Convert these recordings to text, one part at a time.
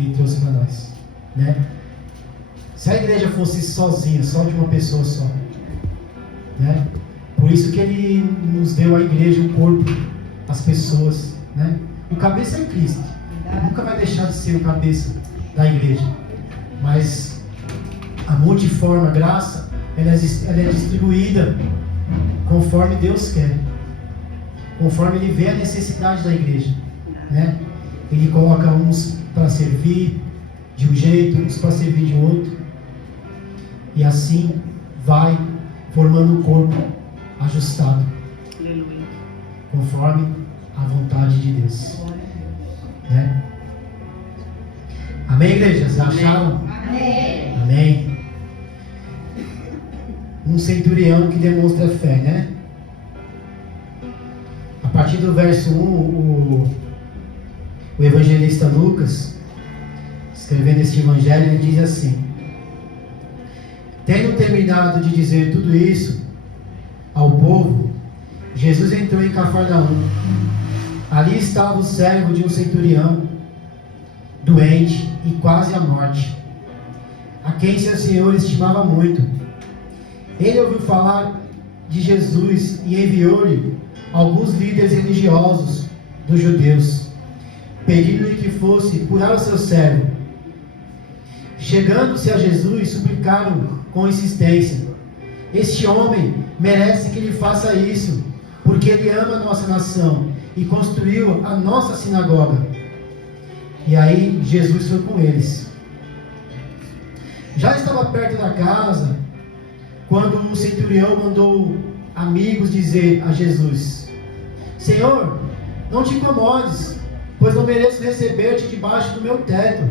Ele trouxe para nós, né? Se a igreja fosse sozinha, só de uma pessoa só, né? Por isso que Ele nos deu a igreja, o corpo, as pessoas, né? O cabeça é Cristo. Ele nunca vai deixar de ser o cabeça da igreja. Mas a multiforme graça, ela é distribuída conforme Deus quer, conforme Ele vê a necessidade da igreja, né? Ele coloca uns para servir de um jeito, uns para servir de outro, e assim vai formando um corpo ajustado, conforme a vontade de Deus, né? Amém, igreja? Vocês acharam? Amém. Amém. Um centurião que demonstra fé, né? A partir do verso 1, o evangelista Lucas, escrevendo este evangelho, ele diz assim: tendo terminado de dizer tudo isso ao povo, Jesus entrou em Cafarnaum. Ali estava o servo de um centurião, doente e quase à morte, a quem seu senhor estimava muito. Ele ouviu falar de Jesus e enviou-lhe alguns líderes religiosos dos judeus, pedindo-lhe que fosse curar o seu servo. Chegando-se a Jesus, suplicaram com insistência: este homem merece que lhe faça isso, porque ele ama a nossa nação e construiu a nossa sinagoga. E aí Jesus foi com eles. Já estava perto da casa, quando o centurião mandou amigos dizer a Jesus: Senhor, não te incomodes, pois não mereço receber-te debaixo do meu teto.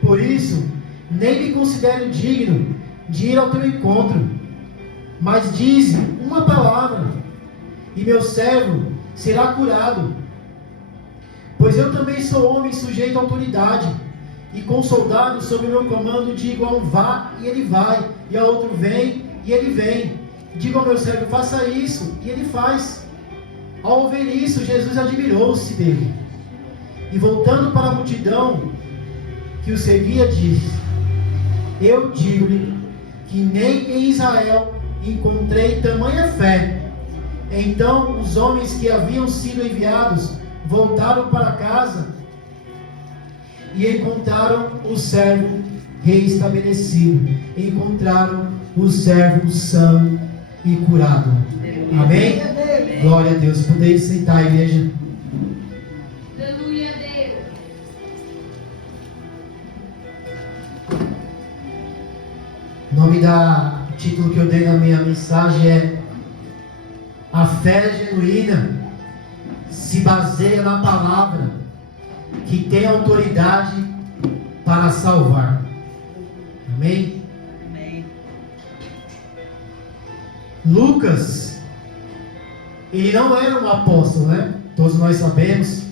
Por isso, nem me considero digno de ir ao teu encontro. Mas dize uma palavra, e meu servo será curado. Pois eu também sou homem sujeito à autoridade, e com soldados sob meu comando digo a um vá, e ele vai, e a outro vem, e ele vem. Digo ao meu servo: faça isso, e ele faz. Ao ouvir isso, Jesus admirou-se dele, e voltando para a multidão que o seguia, disse: eu digo-lhe que nem em Israel encontrei tamanha fé. Então os homens que haviam sido enviados voltaram para casa e encontraram o servo reestabelecido, encontraram o servo são e curado. Amém? Glória a Deus. Podeis sentar, igreja. Aleluia a Deus. O nome o título que eu dei na minha mensagem é: a fé genuína se baseia na palavra que tem autoridade para salvar. Amém? Amém. Lucas, ele não era um apóstolo, né? Todos nós sabemos.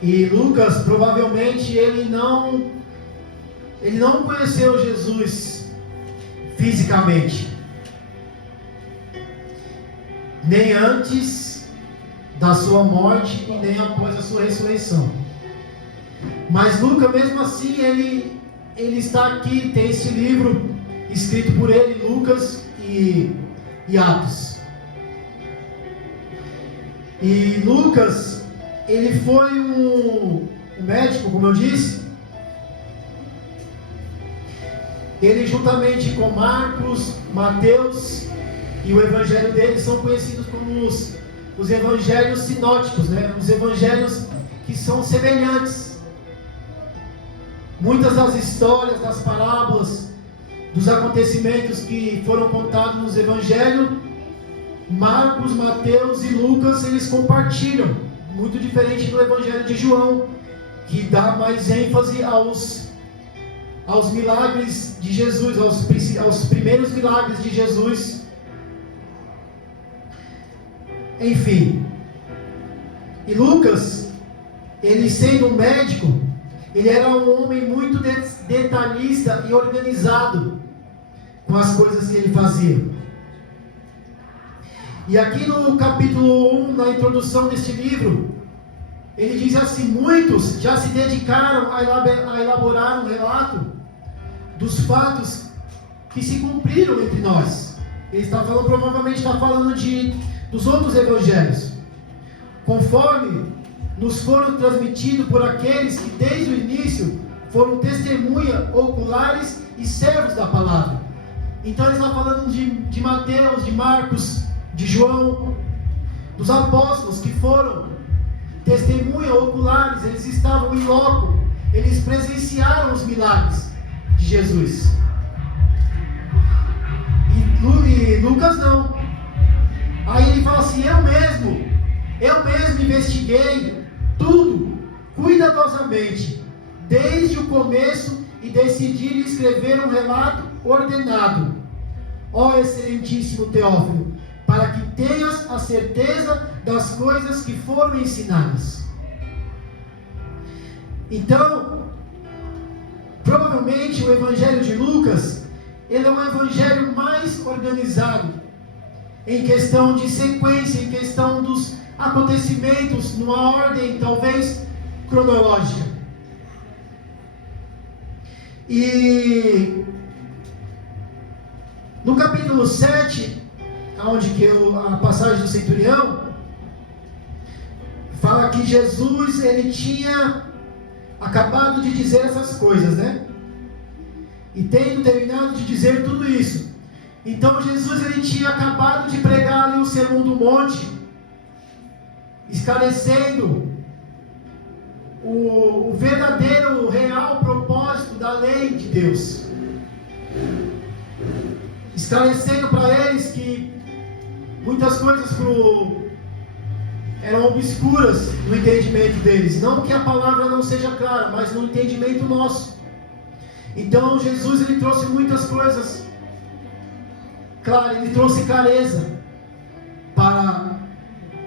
E Lucas, provavelmente, ele não conheceu Jesus fisicamente, nem antes da sua morte e nem após a sua ressurreição. Mas Lucas, mesmo assim, ele está aqui, tem esse livro escrito por ele, Lucas e Atos. E Lucas, ele foi um médico, como eu disse. Ele, juntamente com Marcos, Mateus e o evangelho dele, são conhecidos como os evangelhos sinóticos, né? Os evangelhos que são semelhantes. Muitas das histórias, das parábolas, dos acontecimentos que foram contados nos evangelhos, Marcos, Mateus e Lucas, eles compartilham. Muito diferente do evangelho de João, que dá mais ênfase aos milagres de Jesus, aos primeiros milagres de Jesus. Enfim, e Lucas, ele sendo um médico, ele era um homem muito detalhista e organizado com as coisas que ele fazia. E aqui no capítulo 1, na introdução deste livro, ele diz assim: muitos já se dedicaram a elaborar um relato dos fatos que se cumpriram entre nós. Ele está falando, provavelmente está falando dos outros evangelhos, conforme nos foram transmitidos por aqueles que desde o início foram testemunhas oculares e servos da palavra. Então ele está falando de Mateus, de Marcos, de João, dos apóstolos que foram testemunhas oculares, eles estavam em loco, eles presenciaram os milagres de Jesus. E Lucas não. Aí ele fala assim: eu mesmo investiguei tudo cuidadosamente desde o começo e decidi escrever um relato ordenado, ó excelentíssimo Teófilo, para que tenhas a certeza das coisas que foram ensinadas. Então, provavelmente o Evangelho de Lucas, ele é um evangelho mais organizado, em questão de sequência, em questão dos acontecimentos, numa ordem talvez cronológica. E no capítulo 7, onde a passagem do centurião, fala que Jesus, ele tinha acabado de dizer essas coisas, né? E tendo terminado de dizer tudo isso, então Jesus, ele tinha acabado de pregar ali o Sermão do Monte, esclarecendo o verdadeiro, real propósito da lei de Deus, esclarecendo para eles que muitas coisas eram obscuras no entendimento deles. Não que a palavra não seja clara, mas no entendimento nosso. Então Jesus, ele trouxe muitas coisas claras, ele trouxe clareza para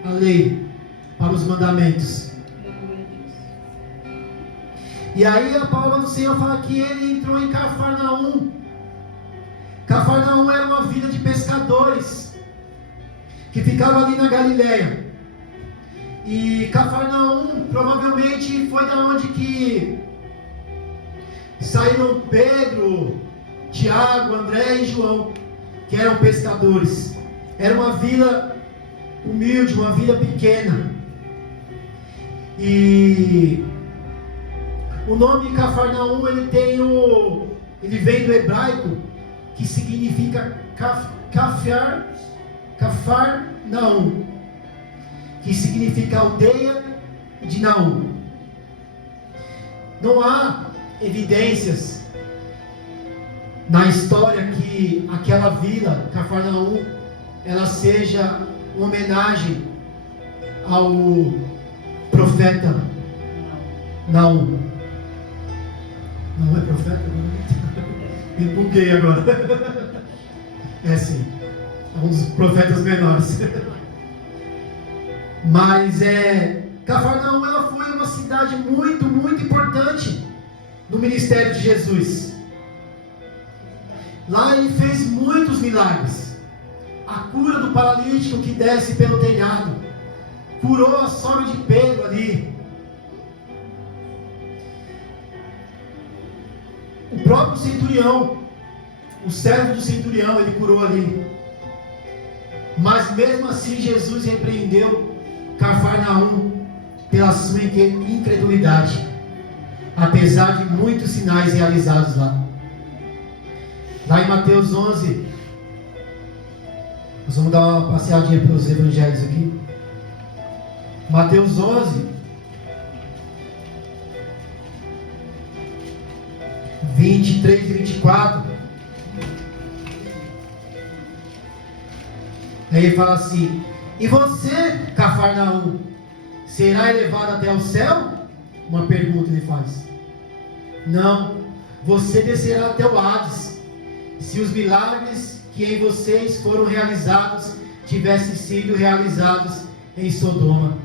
a lei, para os mandamentos. E aí a palavra do Senhor fala que ele entrou em Cafarnaum. Cafarnaum era uma vila de pescadores que ficava ali na Galileia. E Cafarnaum provavelmente foi da onde que saíram Pedro, Tiago, André e João, que eram pescadores. Era uma vila humilde, uma vila pequena. E o nome Cafarnaum, ele vem do hebraico, que significa Cafarnaum, que significa aldeia de Naum. Não há evidências na história que aquela vila, Cafarnaum, ela seja uma homenagem ao profeta Naum. Não é profeta? Me buguei agora. É sim, um dos profetas menores. Mas Cafarnaum, ela foi uma cidade muito, muito importante no ministério de Jesus. Lá ele fez muitos milagres. A cura do paralítico que desce pelo telhado, curou a sogra de Pedro ali. O próprio centurião, o servo do centurião, ele curou ali. Mas mesmo assim Jesus repreendeu Cafarnaum pela sua incredulidade, apesar de muitos sinais realizados lá. Lá em Mateus 11, nós vamos dar uma passeadinha pelos evangelhos aqui. Mateus 11, 23 e 24. Aí ele fala assim: e você, Cafarnaum, será elevado até o céu? Uma pergunta ele faz. Não, você descerá até o Hades. Se os milagres que em vocês foram realizados tivessem sido realizados em Sodoma,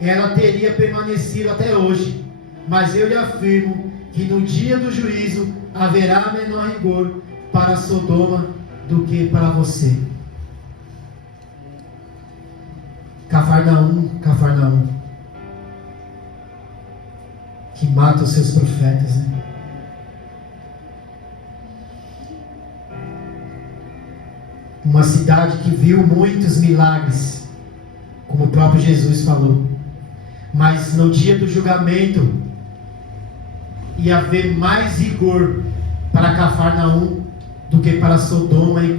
ela teria permanecido até hoje. Mas eu lhe afirmo que no dia do juízo haverá menor rigor para Sodoma do que para você. Cafarnaum, Cafarnaum. que mata os seus profetas, né? Uma cidade que viu muitos milagres, como o próprio Jesus falou, mas no dia do julgamento ia haver mais rigor para Cafarnaum do que para Sodoma e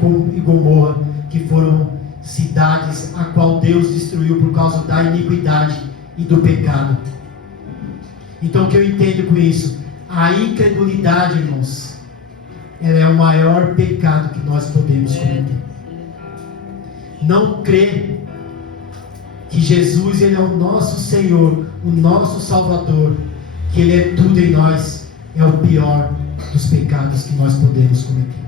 Gomorra, que foram cidades a qual Deus destruiu por causa da iniquidade e do pecado. Então o que eu entendo com isso? A incredulidade, irmãos, ela é o maior pecado que nós podemos cometer. Não crer que Jesus, Ele é o nosso Senhor, o nosso Salvador, que Ele é tudo em nós, é o pior dos pecados que nós podemos cometer.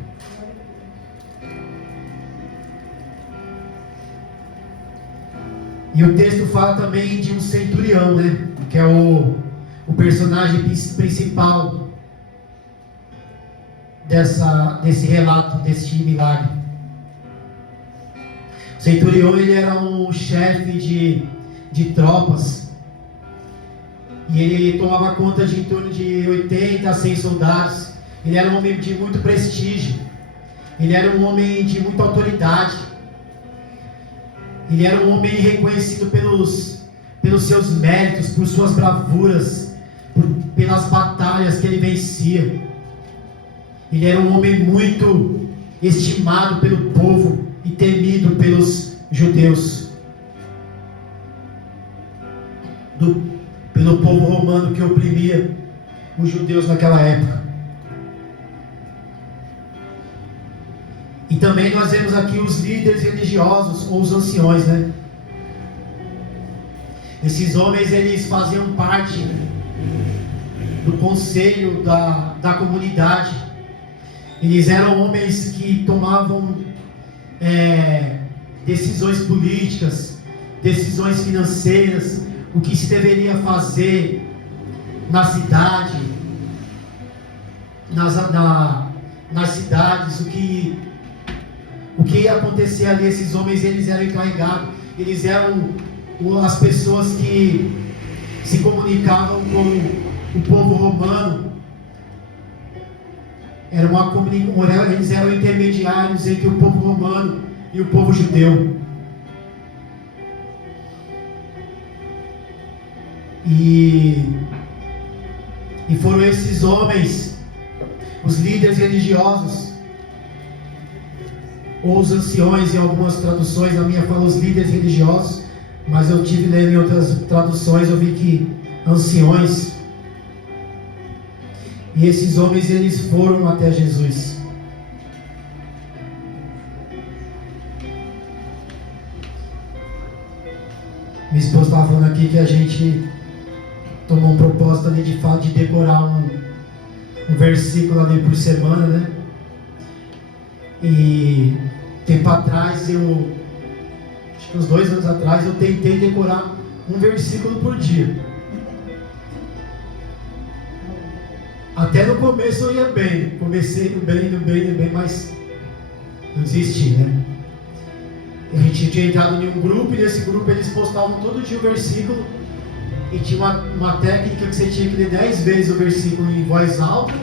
E o texto fala também de um centurião, né? Que é o personagem principal desse relato, desse milagre. O centurião, ele era um chefe de tropas, e ele tomava conta de em torno de 80 a 100 soldados. Ele era um homem de muito prestígio, ele era um homem de muita autoridade, ele era um homem reconhecido pelos seus méritos, por suas bravuras, pelas batalhas que ele vencia. Ele era um homem muito estimado pelo povo e temido pelos judeus, pelo povo romano que oprimia os judeus naquela época. E também nós vemos aqui os líderes religiosos, ou os anciões, né? Esses homens, eles faziam parte do conselho da comunidade. Eles eram homens que tomavam decisões políticas, decisões financeiras, o que se deveria fazer na cidade, nas cidades, o que ia acontecer ali. Esses homens, eles eram encarregados, eles eram as pessoas que se comunicavam com o povo romano. Eles eram intermediários entre o povo romano e o povo judeu. E foram esses homens, os líderes religiosos, ou os anciões, em algumas traduções, na minha fala os líderes religiosos, mas eu tive lendo em outras traduções, eu vi que anciões. E esses homens, eles foram até Jesus. Minha esposa estava falando aqui que a gente tomou um propósito ali de fato de decorar um versículo ali por semana, né? E tempo atrás, acho que uns 2 anos atrás, eu tentei decorar um versículo por dia. Até no começo eu ia bem, comecei no bem, mas eu desisti, né? A gente tinha entrado em um grupo, e nesse grupo eles postavam todo dia o versículo, e tinha uma técnica que você tinha que ler 10 vezes o versículo em voz alta,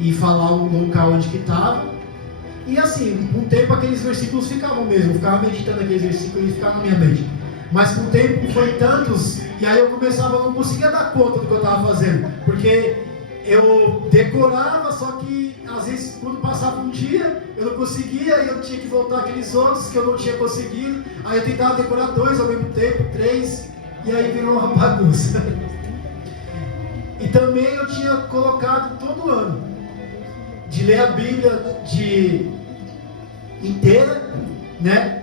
e falar o local onde que estava. E assim, com o tempo aqueles versículos ficavam mesmo, eu ficava meditando aqueles versículos e ficavam na minha mente. Mas com o tempo foi tantos, e aí eu não conseguia dar conta do que eu estava fazendo, porque eu decorava, só que às vezes quando passava um dia eu não conseguia, e eu tinha que voltar aqueles outros que eu não tinha conseguido. Aí eu tentava decorar 2 ao mesmo tempo, 3, e aí virou uma bagunça. E também eu tinha colocado todo ano de ler a Bíblia inteira, né?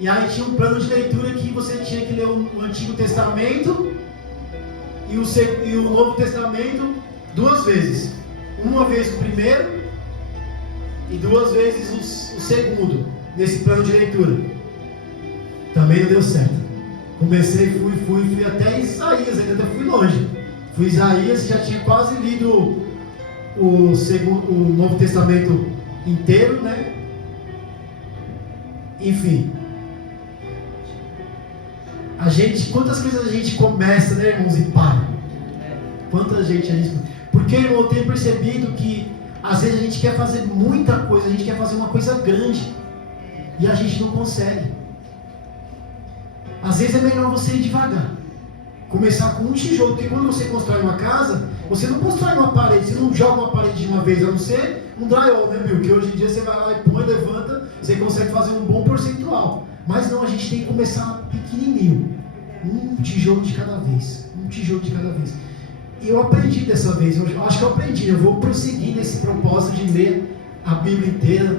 E aí tinha um plano de leitura que você tinha que ler o Antigo Testamento e o Novo Testamento 2 vezes. Uma vez o primeiro e 2 vezes o segundo, nesse plano de leitura. Também não deu certo. Comecei, fui até Isaías, ainda fui longe. Fui Isaías, já tinha quase lido o Novo Testamento inteiro, né? Enfim. Quantas coisas a gente começa, né, irmãos, e para? Quanta gente é isso? Porque, irmão, eu tenho percebido que às vezes a gente quer fazer muita coisa, a gente quer fazer uma coisa grande e a gente não consegue. Às vezes é melhor você ir devagar, começar com um tijolo, porque quando você constrói uma casa, você não constrói uma parede, você não joga uma parede de uma vez, a não ser um drywall, né, Bill? Que hoje em dia você vai lá e põe, levanta, você consegue fazer um bom percentual. Mas não, a gente tem que começar pequenininho, um tijolo de cada vez, um tijolo de cada vez. Eu aprendi dessa vez, eu acho que eu aprendi, eu vou prosseguir nesse propósito de ler a Bíblia inteira,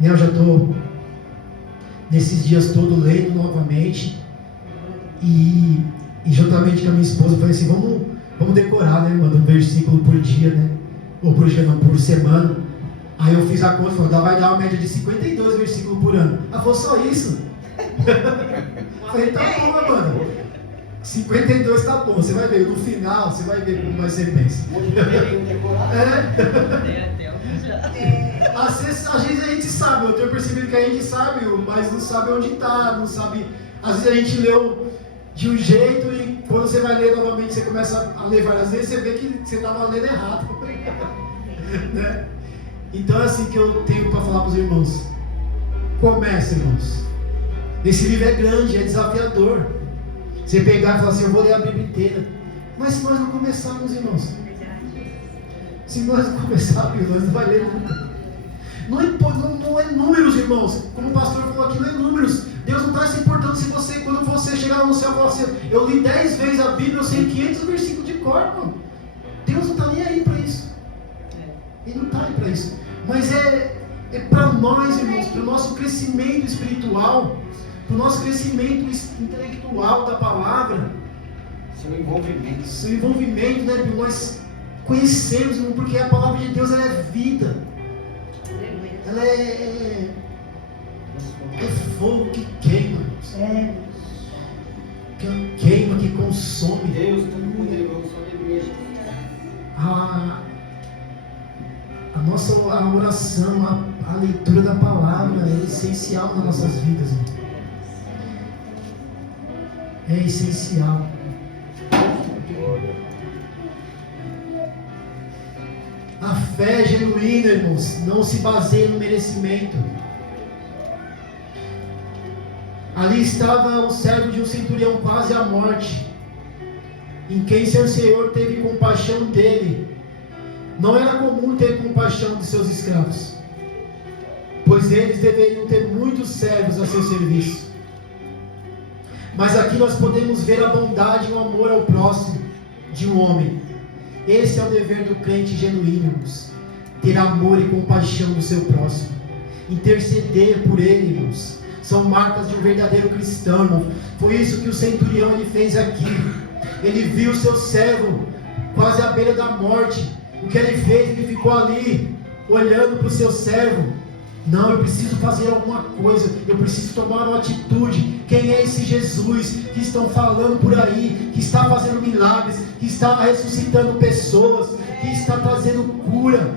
né? Eu já estou nesses dias todos lendo novamente, e juntamente com a minha esposa, eu falei assim, vamos decorar, né, mano, um versículo por dia, né, ou por dia não, por semana. Aí eu fiz a conta, falei, vai dar uma média de 52 versículos por ano. Ela falou, só isso? Eu falei, tá bom, mano, 52 tá bom, você vai ver, no final, você vai ver como vai ser pensa. Às vezes a gente sabe, eu tenho percebido que a gente sabe, mas não sabe onde está, não sabe. Às vezes a gente leu de um jeito e quando você vai ler novamente, você começa a ler várias vezes, você vê que você estava lendo errado. Né? Então é assim que eu tenho para falar para os irmãos. Comece, irmãos. Esse livro é grande, é desafiador. Você pegar e falar assim, eu vou ler a Bíblia inteira. Mas se nós não começarmos, irmãos, se nós não começarmos, nós não vai ler nunca. Não é números, irmãos. Como o pastor falou aqui, não é números. Deus não está se importando se você, quando você chegar no céu e falar assim, eu li 10 vezes a Bíblia, eu sei 500 versículos de cor, mano. Deus não está nem aí para isso. Ele não está aí para isso. Mas é para nós, irmãos, para o nosso crescimento espiritual, para o nosso crescimento intelectual da palavra. Seu envolvimento, né, irmão? Nós conhecemos, irmão, porque a palavra de Deus, ela é vida. Ela é fogo que queima. Que queima, que consome. Deus, todo mundo aí, vamos só na igreja. A nossa oração, a leitura da palavra é essencial nas nossas vidas. Irmão. É essencial. A fé genuína, irmãos, não se baseia no merecimento. Ali estava o servo de um centurião quase à morte, em quem seu senhor teve compaixão dele. Não era comum ter compaixão de seus escravos, pois eles deveriam ter muitos servos a seu serviço. Mas aqui nós podemos ver a bondade e o amor ao próximo de um homem. Esse é o dever do crente genuíno, irmãos. Ter amor e compaixão do seu próximo. Interceder por ele, irmãos. São marcas de um verdadeiro cristão, irmão. Foi isso que o centurião ele fez aqui. Ele viu o seu servo quase à beira da morte. O que ele fez? Ele ficou ali, olhando para o seu servo. Não, eu preciso fazer alguma coisa, eu preciso tomar uma atitude. Quem é esse Jesus que estão falando por aí, que está fazendo milagres, que está ressuscitando pessoas, que está trazendo cura,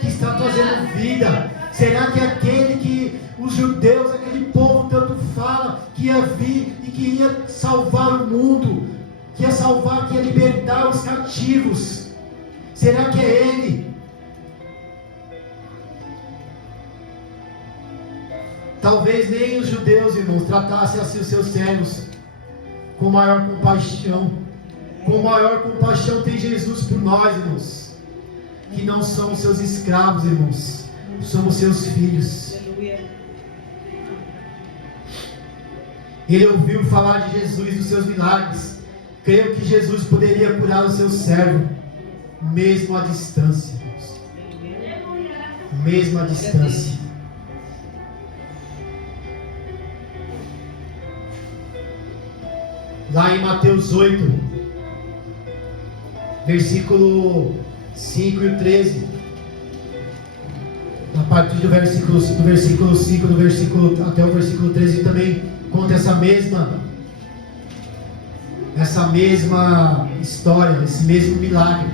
que está trazendo vida? Será que aquele que os judeus, aquele povo tanto fala, que ia vir e que ia salvar o mundo, que ia salvar, que ia libertar os cativos, será que é ele? Talvez nem os judeus, irmãos, tratassem assim os seus servos com maior compaixão. Com maior compaixão tem Jesus por nós, irmãos, que não somos seus escravos, irmãos, somos seus filhos. Ele ouviu falar de Jesus e dos seus milagres. Creio que Jesus poderia curar o seu servo, mesmo à distância, irmãos. Mesmo à distância. Lá em Mateus 8, versículo 5 e 13, a partir do versículo 5, até o versículo 13, também conta essa mesma história, esse mesmo milagre.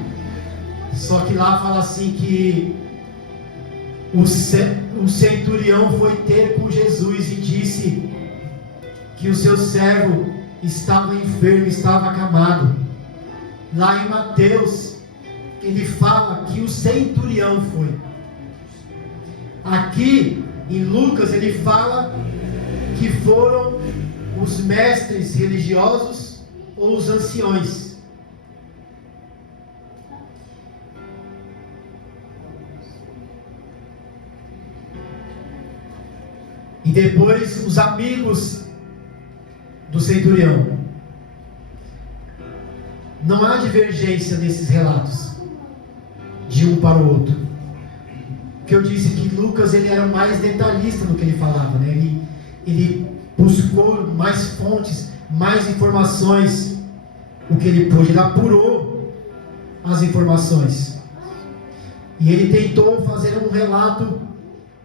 Só que lá fala assim que o centurião foi ter com Jesus e disse que o seu servo estava enfermo, estava acamado. Lá em Mateus, ele fala que o centurião foi. Aqui em Lucas, ele fala que foram os mestres religiosos ou os anciões. E depois os amigos do centurião. Não há divergência nesses relatos de um para o outro. Que eu disse que Lucas ele era mais detalhista no que ele falava, né? Ele buscou mais fontes, mais informações, o que ele pôde, ele apurou as informações. E ele tentou fazer um relato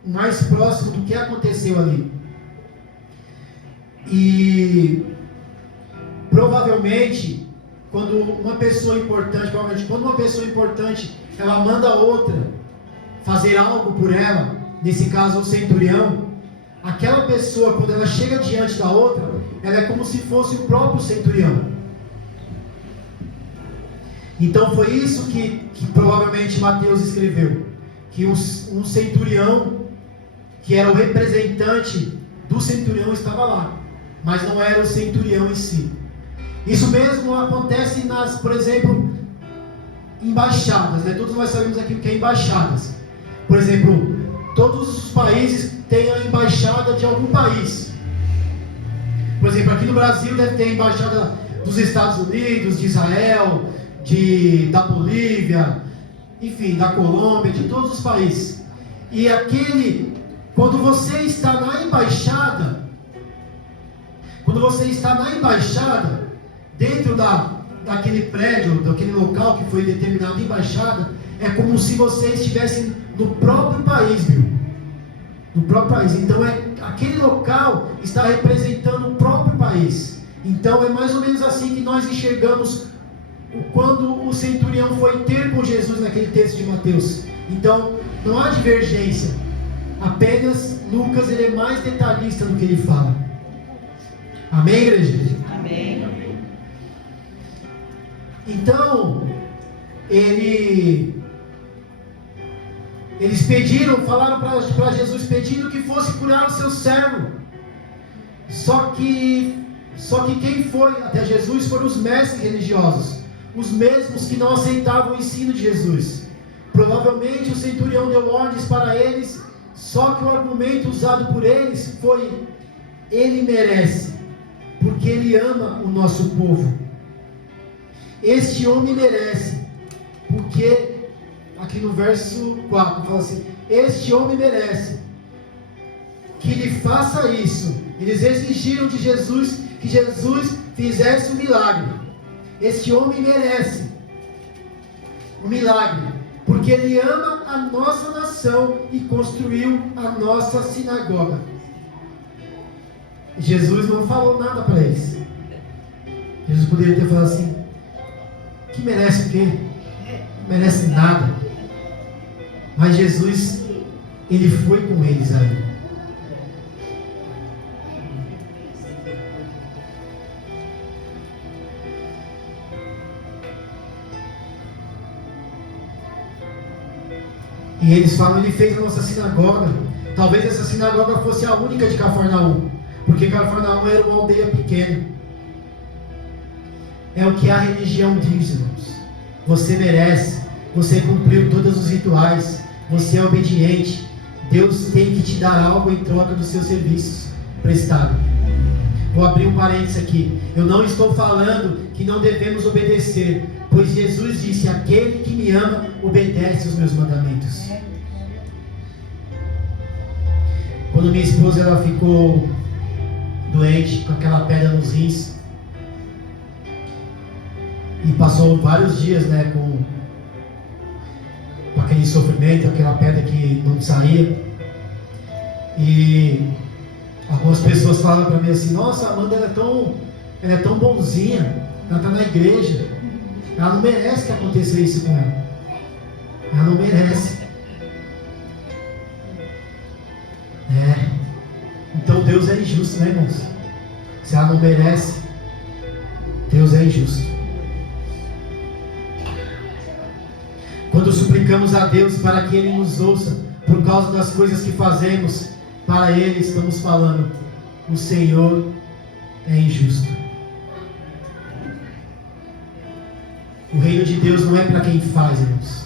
mais próximo do que aconteceu ali. E provavelmente quando uma pessoa importante ela manda outra fazer algo por ela, nesse caso o centurião, aquela pessoa, quando ela chega diante da outra, ela é como se fosse o próprio centurião. Então foi isso que provavelmente Mateus escreveu, que um centurião, que era o representante do centurião, estava lá, mas não era o centurião em si. Isso mesmo acontece por exemplo, embaixadas, né? Todos nós sabemos aqui o que é embaixadas. Por exemplo, todos os países têm a embaixada de algum país. Por exemplo, aqui no Brasil deve ter a embaixada dos Estados Unidos, de Israel, da Bolívia, enfim, da Colômbia, de todos os países. E quando você está na embaixada, dentro daquele prédio, daquele local que foi determinado embaixada, é como se você estivesse no próprio país, viu? No próprio país. Então aquele local está representando o próprio país. Então é mais ou menos assim que nós enxergamos quando o centurião foi ter com Jesus naquele texto de Mateus. Então não há divergência. Apenas Lucas ele é mais detalhista no que ele fala. Amém, igreja? Amém. Então, eles falaram para Jesus, pedindo que fosse curar o seu servo. Só que quem foi até Jesus foram os mestres religiosos, os mesmos que não aceitavam o ensino de Jesus. Provavelmente o centurião deu ordens para eles, só que o argumento usado por eles foi: ele merece, porque ele ama o nosso povo. Este homem merece, porque aqui no verso 4 fala assim: este homem merece que lhe faça isso. Eles exigiram de Jesus que Jesus fizesse um milagre. Este homem merece um milagre, porque ele ama a nossa nação e construiu a nossa sinagoga. Jesus não falou nada para eles. Jesus poderia ter falado assim: que merece o quê? Não merece nada. Mas Jesus, ele foi com eles ali. E eles falam: ele fez a nossa sinagoga. Talvez essa sinagoga fosse a única de Cafarnaum, porque Cafarnaum era uma aldeia pequena. É o que a religião diz, irmãos. Você merece, você cumpriu todos os rituais, você é obediente. Deus tem que te dar algo em troca dos seus serviços prestados. Vou abrir um parênteses aqui. Eu não estou falando que não devemos obedecer, pois Jesus disse: aquele que me ama obedece os meus mandamentos. Quando minha esposa ela ficou doente com aquela pedra nos rins, e passou vários dias, né, com aquele sofrimento, aquela pedra que não saía. E algumas pessoas falam para mim assim: nossa, a Amanda ela é tão bonzinha, ela está na igreja, ela não merece que aconteça isso com ela. Ela não merece. Então Deus é injusto, né, irmãos? Se ela não merece, Deus é injusto. Quando suplicamos a Deus para que Ele nos ouça por causa das coisas que fazemos para Ele, estamos falando: o Senhor é injusto. O reino de Deus não é para quem faz, irmãos.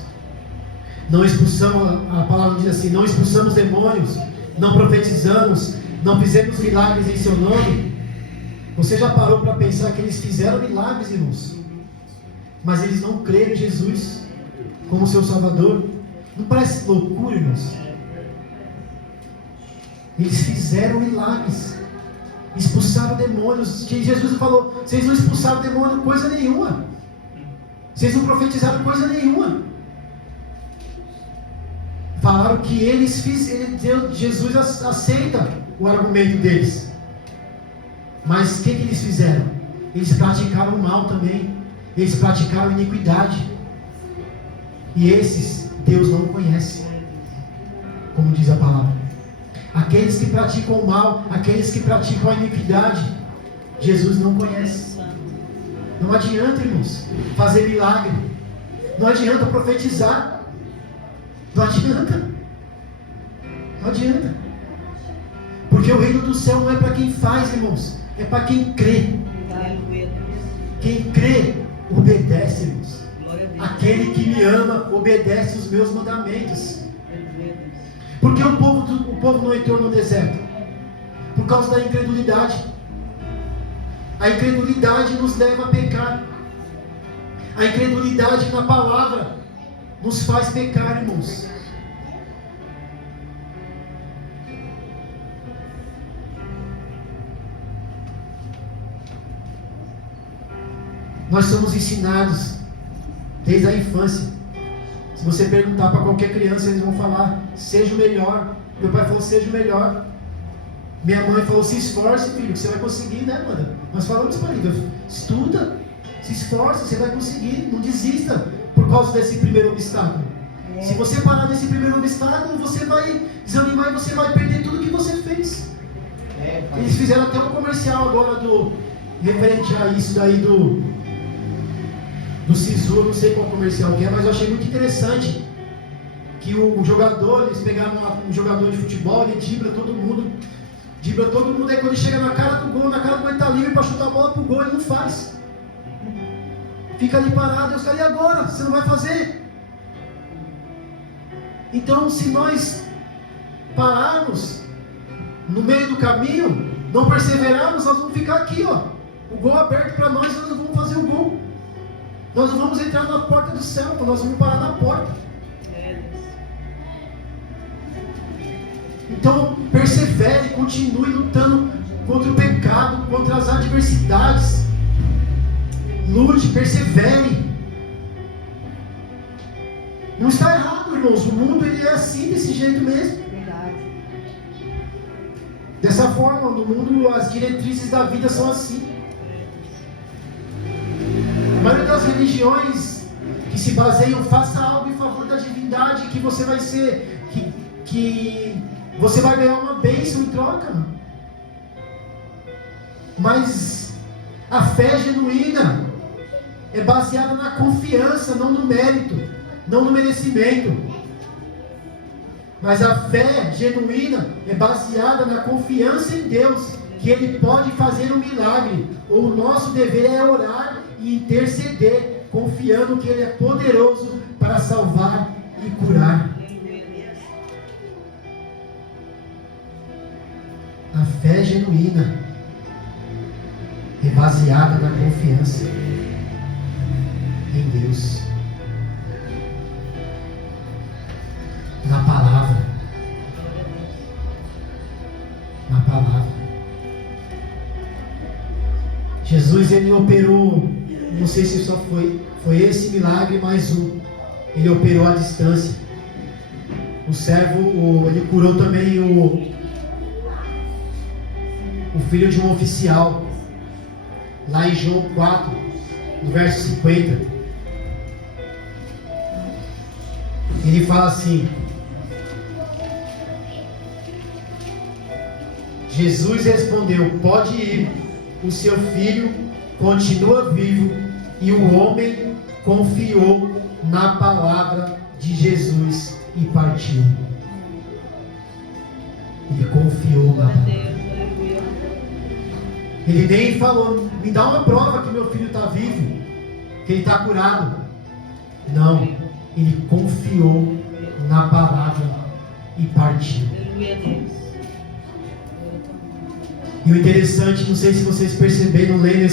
Não expulsamos, a palavra diz assim: não expulsamos demônios, não profetizamos, não fizemos milagres em seu nome. Você já parou para pensar que eles fizeram milagres, irmãos, mas eles não creram em Jesus como seu Salvador? Não parece loucura, irmãos? Eles fizeram milagres, expulsaram demônios. Jesus falou: vocês não expulsaram demônio coisa nenhuma, vocês não profetizaram coisa nenhuma. Falaram que eles fizeram. Jesus aceita o argumento deles, mas o que eles fizeram? Eles praticaram o mal também, eles praticaram iniquidade, e esses Deus não conhece, como diz a palavra. Aqueles que praticam o mal, aqueles que praticam a iniquidade, Jesus não conhece. Não adianta, irmãos, fazer milagre, não adianta profetizar, não adianta, não adianta, porque o reino do céu não é para quem faz, irmãos, é para quem crê. Quem crê, obedece, irmãos. Aquele que me ama, obedece os meus mandamentos. Porque o povo não entrou no deserto? Por causa da incredulidade. A incredulidade nos leva a pecar. A incredulidade na palavra nos faz pecar, irmãos. Nós somos ensinados desde a infância. Se você perguntar para qualquer criança, eles vão falar: seja o melhor. Meu pai falou: seja o melhor. Minha mãe falou: se esforce, filho, que você vai conseguir, né, mano? Nós falamos para ele: estuda, se esforce, você vai conseguir, não desista por causa desse primeiro obstáculo. Se você parar nesse primeiro obstáculo, você vai desanimar e você vai perder tudo que você fez. Eles fizeram até um comercial agora referente a isso daí do SISU, eu não sei qual comercial que é, mas eu achei muito interessante que o jogador, eles pegaram um jogador de futebol, ele dribla todo mundo, aí quando ele chega na cara do gol, ele está livre para chutar a bola pro gol, ele não faz, fica ali parado, e os caras: e agora? Você não vai fazer? Então, se nós pararmos no meio do caminho, não perseverarmos, nós vamos ficar aqui, ó, o gol aberto para nós não vamos fazer o gol. Nós não vamos entrar na porta do céu, nós vamos parar na porta. Então, persevere, continue lutando contra o pecado, contra as adversidades. Lute, persevere. Não está errado, irmãos. O mundo ele é assim, desse jeito mesmo. Verdade. Dessa forma, no mundo as diretrizes da vida são assim. A maioria das religiões que se baseiam: faça algo em favor da divindade, que você vai ser, que você vai ganhar uma bênção em troca. Mas a fé genuína é baseada na confiança, não no mérito, não no merecimento. Mas a fé genuína é baseada na confiança em Deus, que Ele pode fazer um milagre. O nosso dever é orar e interceder, confiando que Ele é poderoso para salvar e curar. A fé genuína é baseada na confiança em Deus, na palavra, na palavra. Jesus, ele operou, não sei se só foi esse milagre mais um, ele operou à distância. O servo, ele curou também o filho de um oficial, lá em João 4, no verso 50. Ele fala assim: Jesus respondeu: pode ir, o seu filho continua vivo. E o homem confiou na palavra de Jesus e partiu. Ele confiou na palavra. Ele nem falou, me dá uma prova que meu filho está vivo, que ele está curado. Não, ele confiou na palavra e partiu. E o interessante, não sei se vocês perceberam lendo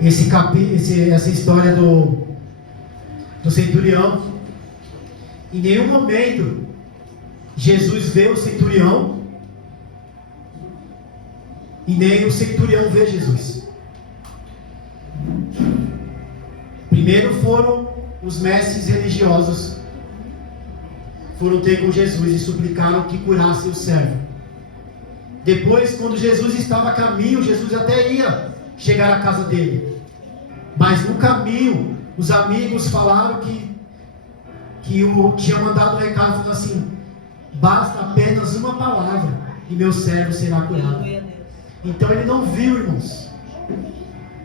essa história do centurião. Em nenhum momento Jesus vê o centurião e nem o centurião vê Jesus. Primeiro foram os mestres religiosos, foram ter com Jesus e suplicaram que curasse o servo. Depois, quando Jesus estava a caminho, Jesus até ia chegar à casa dele, mas no caminho os amigos falaram que o tinha mandado um recado falando assim: basta apenas uma palavra e meu servo será curado. Então ele não viu, irmãos,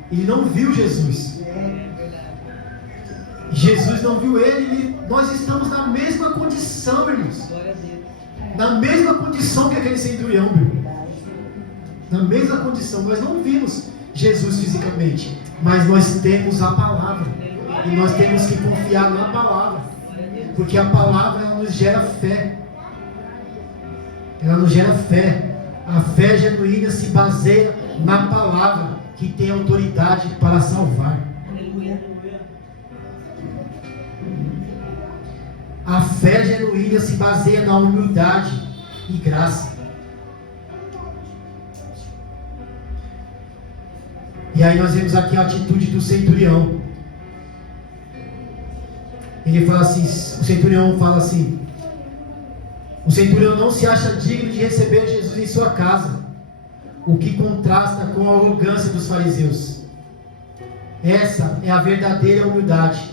ele não viu Jesus. Jesus não viu ele. Nós estamos na mesma condição, irmãos, na mesma condição que aquele centurião, irmão. Na mesma condição. Nós não vimos Jesus fisicamente, mas nós temos a palavra, e nós temos que confiar na palavra, porque a palavra ela nos gera fé. Ela nos gera fé. A fé genuína se baseia na palavra, que tem autoridade para salvar. A fé genuína se baseia na humildade e graça. E aí nós vemos aqui a atitude do centurião. Ele fala assim, o centurião fala assim: o centurião não se acha digno de receber Jesus em sua casa, o que contrasta com a arrogância dos fariseus. Essa é a verdadeira humildade.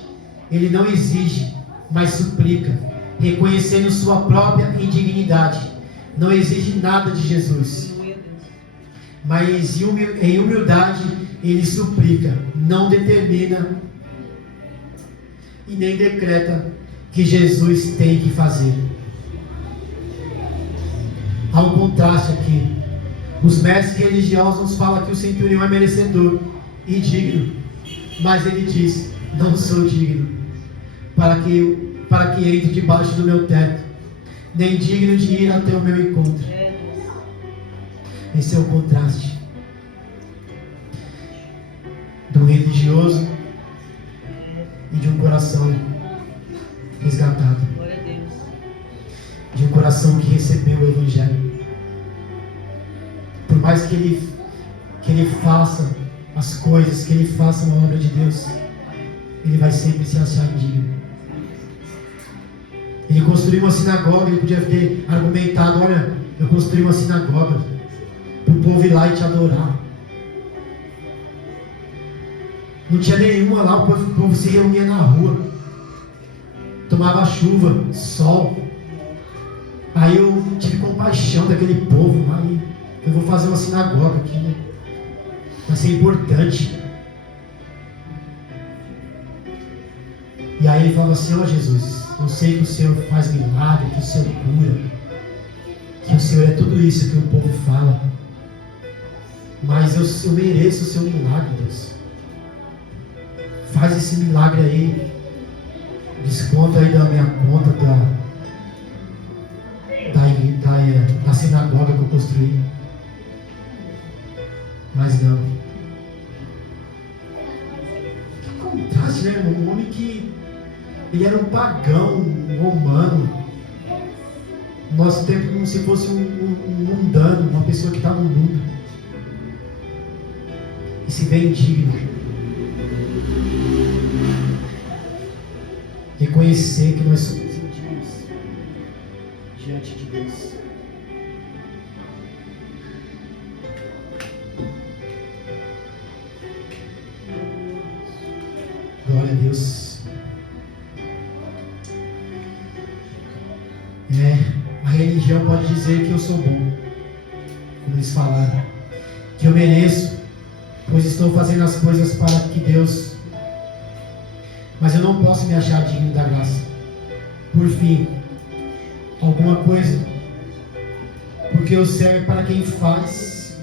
Ele não exige, mas suplica, reconhecendo sua própria indignidade. Não exige nada de Jesus, mas em humildade ele suplica, não determina e nem decreta que Jesus tem que fazer. Há um contraste aqui. Os mestres religiosos nos falam que o centurião é merecedor e digno, mas ele diz: não sou digno para que entre debaixo do meu teto, nem digno de ir até o meu encontro. Esse é o contraste do religioso e de um coração resgatado, de um coração que recebeu o Evangelho. Por mais que ele faça as coisas, que ele faça uma obra de Deus, ele vai sempre se achar indigno. Ele construiu uma sinagoga, ele podia ter argumentado: olha, eu construí uma sinagoga para o povo ir lá e te adorar. Não tinha nenhuma lá, o povo se reunia na rua, tomava chuva, sol. Aí eu tive compaixão daquele povo lá, e eu vou fazer uma sinagoga aqui, né? Vai ser importante. E aí ele fala assim: ó Jesus, eu sei que o Senhor faz milagre, que o Senhor cura, que o Senhor é tudo isso que o povo fala, mas eu mereço o seu milagre, Deus. Faz esse milagre aí, desconta aí da minha conta da sinagoga que eu construí. Mas não. Que contraste, né, irmão? Um homem que ele era um pagão, um romano, no nosso tempo como se fosse um mundano, uma pessoa que está no mundo, e se vê indigno. Reconhecer que nós somos indignos diante de Deus. Glória a Deus. A religião pode dizer que eu sou bom, como eles falaram, que eu mereço, pois estou fazendo as coisas para que Deus mas eu não posso me achar digno da graça. Por fim, alguma coisa, porque o céu é para quem faz.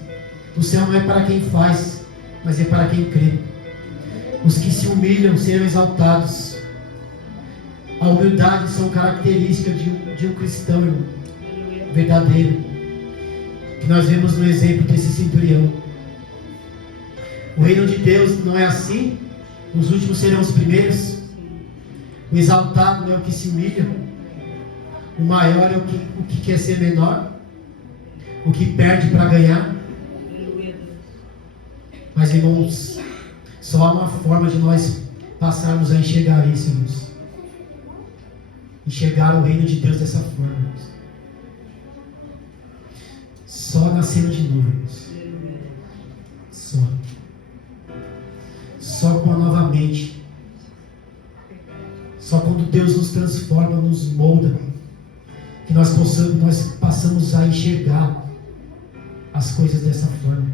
O céu não é para quem faz, mas é para quem crê. Os que se humilham serão exaltados. A humildade são características de um cristão, irmão, verdadeiro, que nós vemos no exemplo desse centurião. O reino de Deus não é assim. Os últimos serão os primeiros. O exaltado não é o que se humilha. O maior é o que quer ser menor. O que perde para ganhar. Mas, irmãos, só há uma forma de nós passarmos a enxergar isso, irmãos. Enxergar o reino de Deus dessa forma, irmãos. Só nascendo de novo, irmãos. Só com a nova mente. Só quando Deus nos transforma, nos molda, que nós passamos a enxergar as coisas dessa forma.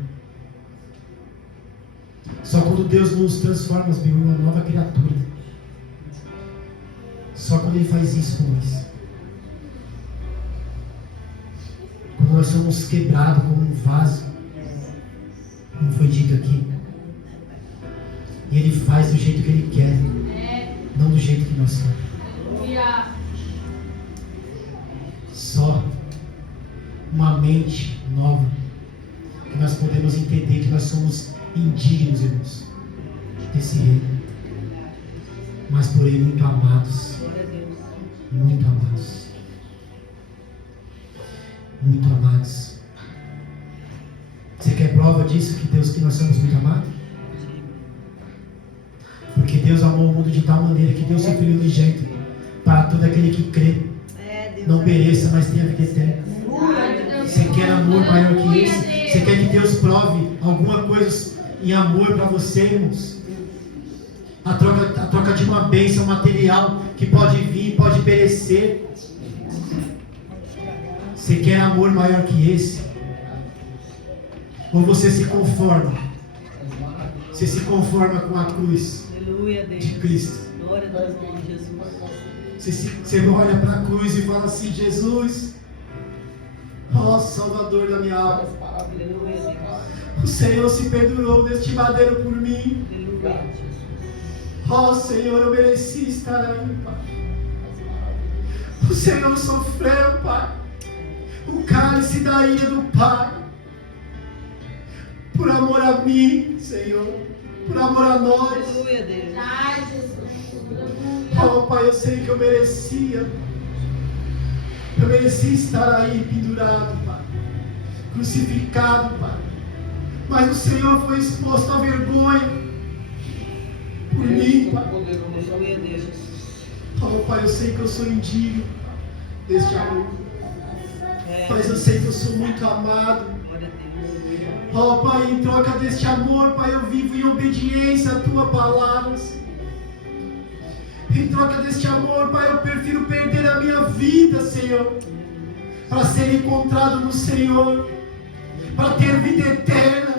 Só quando Deus nos transforma em uma nova criatura. Só quando Ele faz isso com nós. Quando nós somos quebrados como um vaso, como foi dito aqui. E Ele faz do jeito que Ele quer, não do jeito que nós queremos. Só uma mente nova, que nós podemos entender que nós somos indignos, irmãos, desse reino, mas por Ele muito amados, muito amados, muito amados. Você quer prova disso, que nós somos muito amados? Porque Deus amou o mundo de tal maneira que deu seu Filho unigênito para todo aquele que crê, não pereça, mas tenha vida eterna. Você quer amor maior que esse? Você quer que Deus prove alguma coisa em amor para você, irmãos? A troca de uma bênção material que pode vir, pode perecer. Você quer amor maior que esse? Ou você se conforma? Você se conforma com a cruz de Cristo? Você olha para a cruz e fala assim: Jesus, ó Salvador da minha alma, o Senhor se pendurou neste madeiro por mim. Ó Senhor, eu mereci estar aí, Pai. O Senhor sofreu, Pai, o cálice da ira do Pai, por amor a mim, Senhor, por amor a nós. Oh Pai, eu sei que eu merecia estar aí pendurado, Pai, crucificado, Pai, mas o Senhor foi exposto à vergonha por mim, Pai. Oh Pai, eu sei que eu sou indigno deste amor, mas eu sei que eu sou muito amado. Oh Pai, em troca deste amor, Pai, eu vivo em obediência à Tua palavra. Em troca deste amor, Pai, eu prefiro perder a minha vida, Senhor, para ser encontrado no Senhor, para ter vida eterna.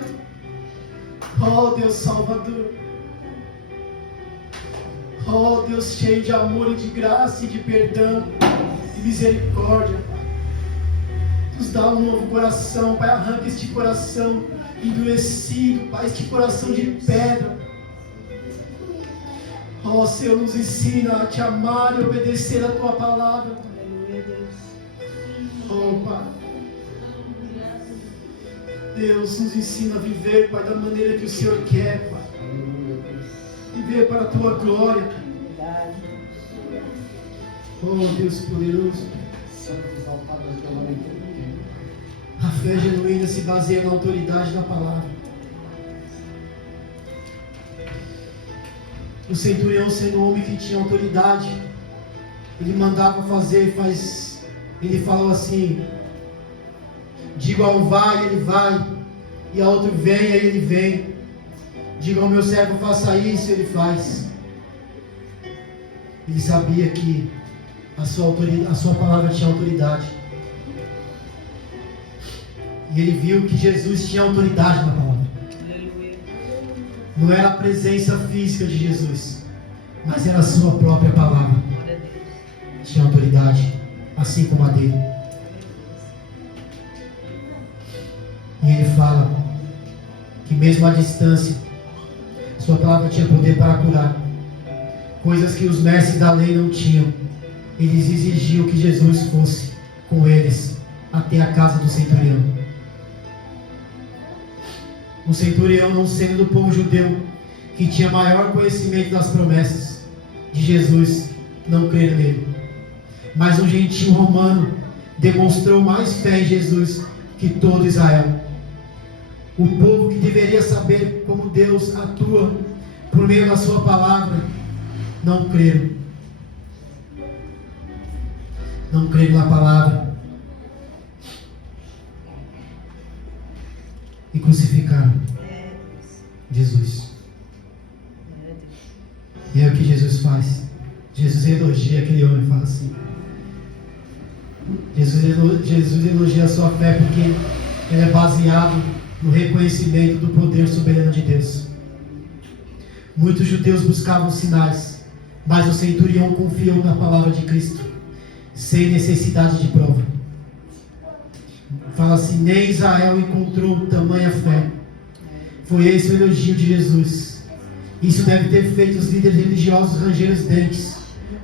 Oh Deus Salvador, oh Deus cheio de amor e de graça e de perdão e misericórdia, nos dá um novo coração, Pai. Arranca este coração endurecido, Pai, este coração de pedra. Oh Senhor, nos ensina a Te amar e obedecer a Tua palavra. Oh Pai, Deus nos ensina a viver, Pai, da maneira que o Senhor quer, Pai. Viver para a Tua glória. Oh Deus poderoso. A fé genuína se baseia na autoridade da palavra. O centurião, sendo um homem que tinha autoridade, ele mandava fazer, ele falou assim: digo a um vai, ele vai, e a outro vem, aí ele vem. Diga ao meu servo, faça isso, ele faz. Ele sabia que a sua palavra tinha autoridade. E ele viu que Jesus tinha autoridade na palavra. Não era a presença física de Jesus, mas era a sua própria palavra. Tinha autoridade, assim como a dele. E ele fala que mesmo à distância, sua palavra tinha poder para curar. Coisas que os mestres da lei não tinham. Eles exigiam que Jesus fosse com eles até a casa do centurião. O centurião, não sendo do povo judeu, que tinha maior conhecimento das promessas de Jesus, não creu nele. Mas um gentil romano demonstrou mais fé em Jesus que todo Israel. O povo que deveria saber como Deus atua por meio da sua palavra, não creram. Não creram na palavra. E crucificaram Jesus. E é o que Jesus faz. Jesus elogia aquele homem e fala assim. Jesus elogia a sua fé porque ele é baseado no reconhecimento do poder soberano de Deus. Muitos judeus buscavam sinais, mas o centurião confiou na palavra de Cristo, sem necessidade de prova. Fala assim: nem Israel encontrou tamanha fé. Foi esse o elogio de Jesus. Isso deve ter feito os líderes religiosos ranger os dentes,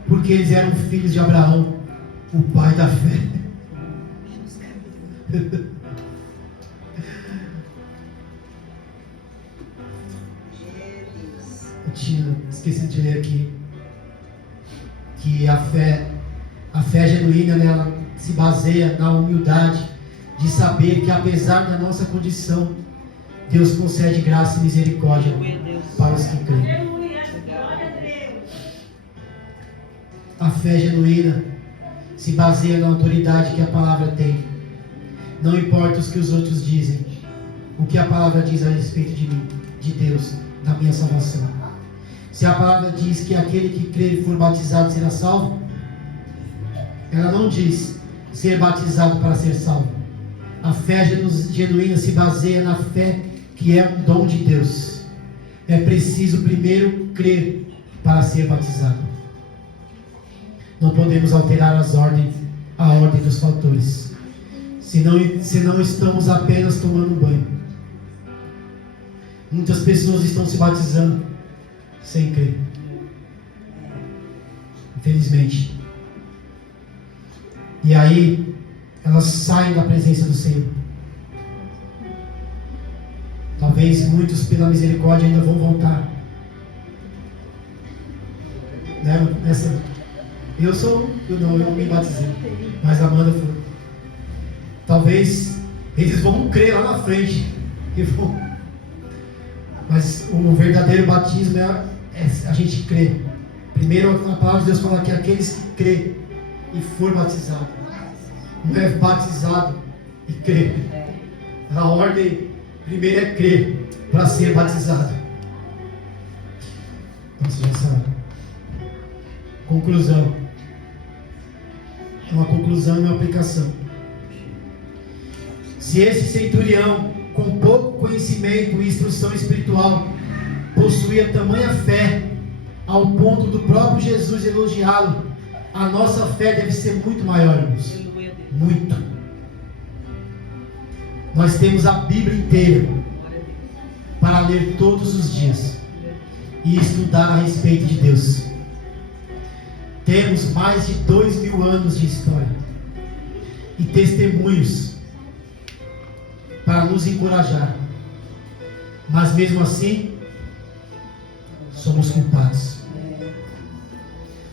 porque eles eram filhos de Abraão, o pai da fé. Eu tinha esquecido de ler aqui que a fé genuína, né, ela se baseia na humildade de saber que apesar da nossa condição, Deus concede graça e misericórdia para os que creem. A fé genuína se baseia na autoridade que a palavra tem. Não importa o que os outros dizem, o que a palavra diz a respeito de mim, de Deus, da minha salvação. Se a palavra diz que aquele que crer e for batizado será salvo, ela não diz ser batizado para ser salvo. A fé genuína se baseia na fé que é um dom de Deus. É preciso primeiro crer para ser batizado. Não podemos alterar a ordem dos fatores. Senão estamos apenas tomando banho. Muitas pessoas estão se batizando sem crer. Infelizmente. E aí, elas saem da presença do Senhor. Talvez muitos, pela misericórdia, ainda vão voltar. Né? Eu não me batizei, mas a Amanda foi. Talvez eles vão crer lá na frente. Mas o verdadeiro batismo é a gente crer. Primeiro a palavra de Deus fala que aqueles que crê e for batizado. Não é batizado e crer. A ordem primeiro é crer para ser batizado. Então, essa conclusão é uma conclusão e uma aplicação. Se esse centurião, com pouco conhecimento e instrução espiritual, possuía tamanha fé ao ponto do próprio Jesus elogiá-lo, a nossa fé deve ser muito maior, irmãos. Muito. Nós temos a Bíblia inteira para ler todos os dias e estudar a respeito de Deus. Temos mais de 2000 anos de história e testemunhos para nos encorajar, mas mesmo assim somos culpados.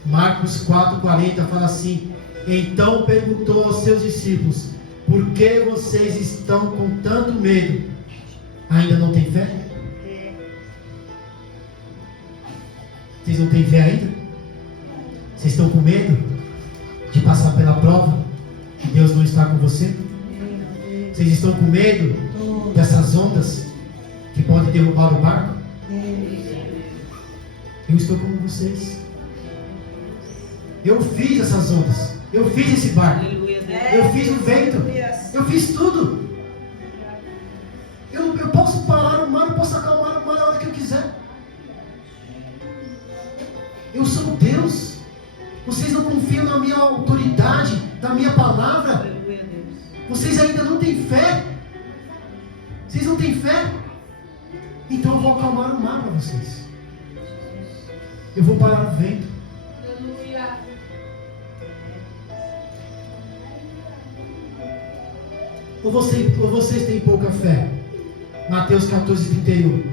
Marcos 4,40 fala assim: então perguntou aos seus discípulos: por que vocês estão com tanto medo? Ainda não têm fé? Vocês não têm fé ainda? Vocês estão com medo de passar pela prova? Que Deus não está com você? Vocês estão com medo dessas ondas que podem derrubar o barco? Eu estou com vocês. Eu fiz essas ondas. Eu fiz esse barco. Eu fiz o vento. Eu fiz tudo. Eu posso parar o mar, eu posso acalmar o mar a hora que eu quiser. Eu Deus? Vocês não confiam na minha autoridade, na minha palavra? Aleluia, Deus. Vocês ainda não têm fé? Vocês não têm fé? Então eu vou acalmar o mar para vocês. Eu vou parar o vento. Aleluia. Ou vocês têm pouca fé? Mateus 14:31.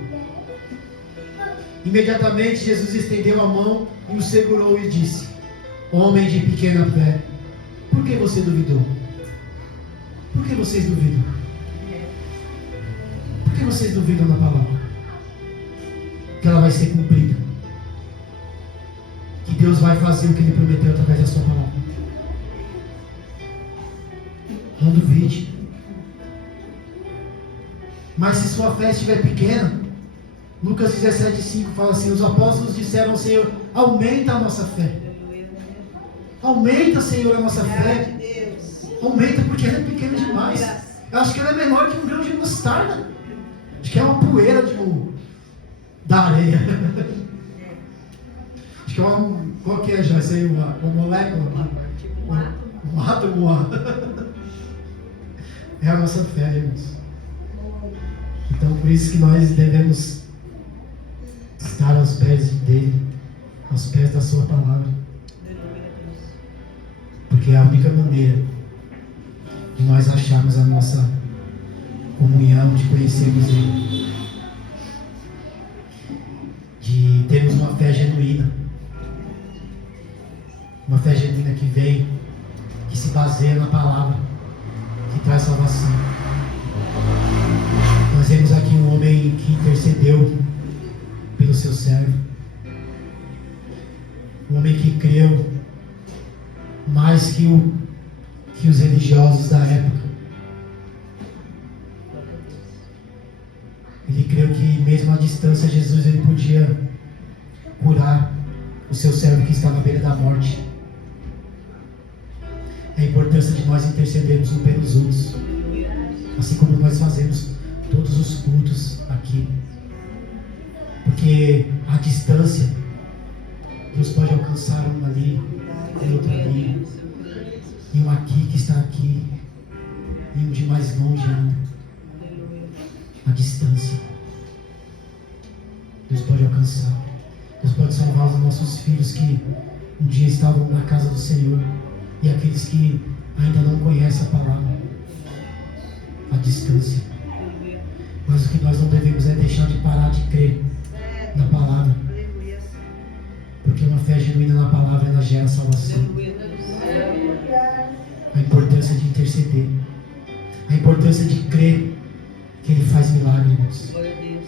Imediatamente Jesus estendeu a mão e o segurou e disse: homem de pequena fé, por que você duvidou? Por que vocês duvidam? Por que vocês duvidam da palavra? Que ela vai ser cumprida. Que Deus vai fazer o que Ele prometeu através da sua palavra. Não duvide. Mas se sua fé estiver pequena, Lucas 17:5 fala assim: os apóstolos disseram ao Senhor: aumenta a nossa fé. Aumenta, Senhor, a nossa fé. Aumenta, porque ela é pequena demais. Eu acho que ela é menor que um grão de mostarda. Acho que é uma poeira da areia. Acho que é uma. Qual que é, já? Isso aí, uma molécula. Um átomo. É a nossa fé, irmãos. Então, por isso que nós devemos estar aos pés dele, aos pés da sua palavra. Porque é a única maneira de nós acharmos a nossa comunhão, de conhecermos ele, de termos uma fé genuína. Uma fé genuína que vem, que se baseia na palavra, que traz salvação. Nós vemos aqui um homem que intercedeu pelo seu servo. Um homem que creu mais que os religiosos da época. Ele creu que mesmo à distância Jesus ele podia curar o seu servo que estava à beira da morte. É a importância de nós intercedermos uns pelos outros, assim como nós fazemos todos os cultos aqui. Porque à distância Deus pode alcançar um ali, e outro ali, e um aqui que está aqui, e um de mais longe ainda. À distância Deus pode alcançar. Deus pode salvar os nossos filhos que um dia estavam na casa do Senhor, e aqueles que ainda não conhecem a palavra. À distância. Mas o que nós não devemos é deixar de parar de crer na palavra. Porque uma fé genuína na palavra, ela gera salvação. A importância de interceder. A importância de crer que Ele faz milagre, irmãos. Ele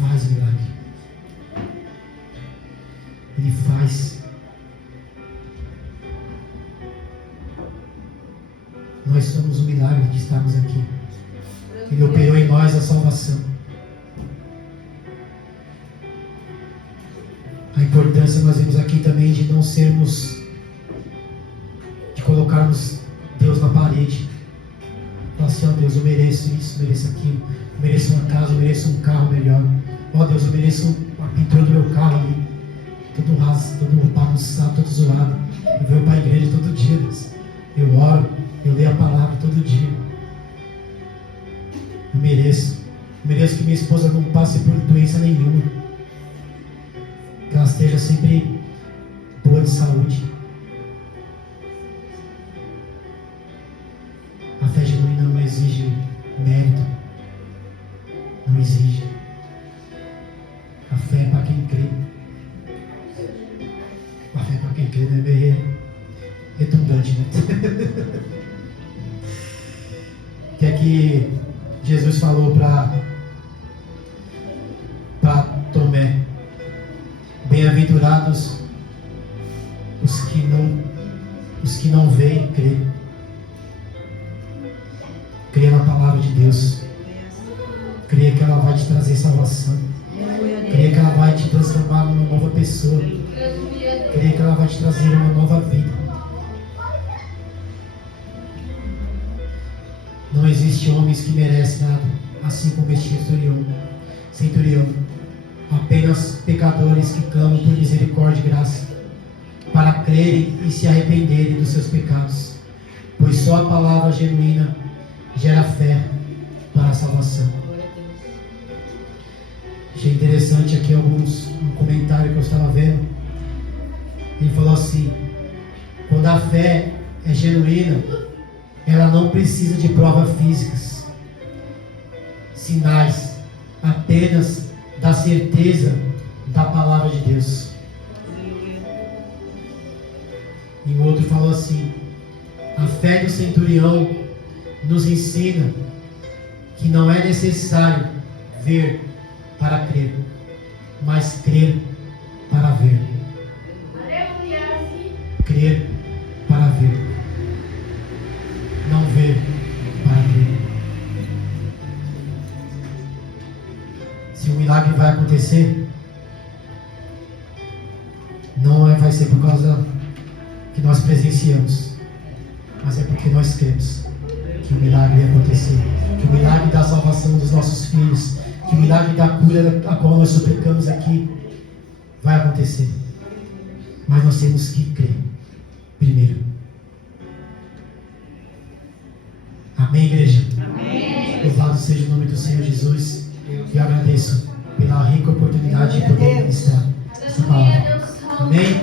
faz milagre. Ele faz. Nós somos o milagre de estarmos aqui. Ele operou em nós a salvação. A importância nós vemos aqui também de não sermos, de colocarmos Deus na parede. Falar assim: ó Deus, eu mereço isso, mereço aquilo, eu mereço uma casa, eu mereço um carro melhor. Ó Deus, eu mereço a pintura do meu carro ali, todo raso, todo bagunçado, todo zoado. Eu venho para a igreja todo dia, Deus. Eu oro, eu leio a palavra todo dia. Eu mereço que minha esposa não passe por doença nenhuma, que ela esteja sempre boa de saúde. A fé genuína não exige mérito, não exige. A fé é para quem crê. A fé é para quem crê, não é meio redundante, né? Que é que Jesus falou para Tomé: bem-aventurados os que não veem e creem. Creia na palavra de Deus. Creia que ela vai te trazer salvação. Creia que ela vai te transformar numa nova pessoa. Creia que ela vai te trazer uma nova vida. Não existe homens que merecem nada, assim como este centurião. Apenas pecadores que clamam por misericórdia e graça. para crerem e se arrependerem dos seus pecados, pois só a palavra genuína gera fé para a salvação. Achei interessante aqui um comentário que eu estava vendo. Ele falou assim: quando a fé é genuína, ela não precisa de provas físicas, sinais, apenas da certeza da palavra de Deus. E o outro falou assim: a fé do centurião nos ensina que não é necessário ver para crer, mas crer para ver. Crer para ver, não ver para crer. Se o milagre vai acontecer, não vai ser por causa que nós presenciamos, mas é porque nós cremos que o milagre vai acontecer, que o milagre da salvação dos nossos filhos, que o milagre da cura a qual nós suplicamos aqui vai acontecer. Mas nós temos que crer primeiro. Amém, igreja? Amém. Louvado seja o nome do Senhor Jesus. E eu agradeço pela rica oportunidade de poder ministrar essa palavra. Amém?